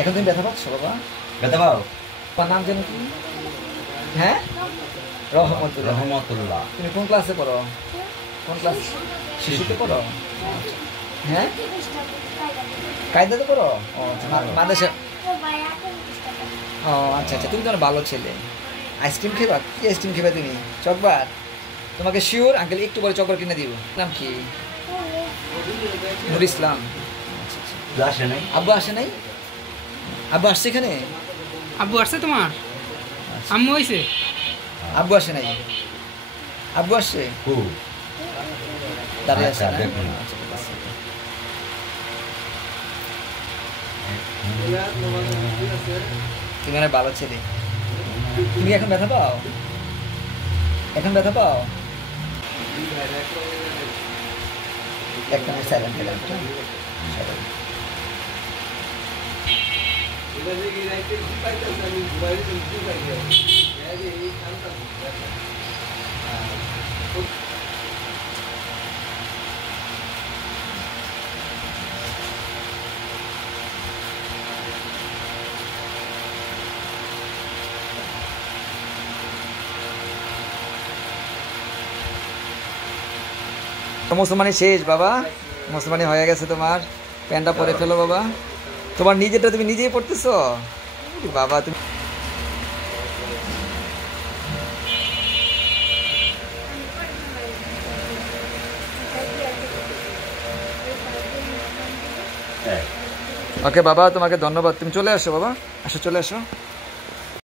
এখন তুমি ব্যথা পাচ্ছ বাবা? ব্যথা পাও? তোমার নাম যেন কি? হ্যাঁ, রহমতুল্লাহ। রহমতুল্লাহ। তুমি কোন ক্লাসে পড়ো? কোন ক্লাস? শিশুতে পড়ো? হ্যাঁ, কায়দাতে পড়ো? ও আচ্ছা, মাদ্রাসা। ও আচ্ছা আচ্ছা, তুমি তো ভালো ছেলে। আইসক্রিম খেবা? কি আইসক্রিম খেবে তুমি? চকবার? তোমাকে শিওর আঙ্কেল একটু পরে চকবার কিনে দিব। নাম কি? নুর ইসলাম। আসে নাই? আব্বু আসে নাই? আব্বু আসছে এখানে? আব্বু আসছে তোমার? আম্মু হইছে? আব্বু আসে নাই? আব্বু আসছে? দাঁড়িয়ে আছে না? তুমি অনেক ভালো ছেলে। তুমি এখন ব্যথা পাও? এখন ব্যথা পাও? একটা মিনিট সাইলেন্ট খেলাম। মুসলমানি শেষ বাবা, মুসলমানি হয়ে গেছে তোমার। প্যান্টটা পরে ফেলো বাবা। তোমার নিজেরটা তুমি নিজেই পড়তেছো বাবা। তুমি ওকে বাবা, তোমাকে ধন্যবাদ। তুমি চলে আসো বাবা, আসো, চলে আসো।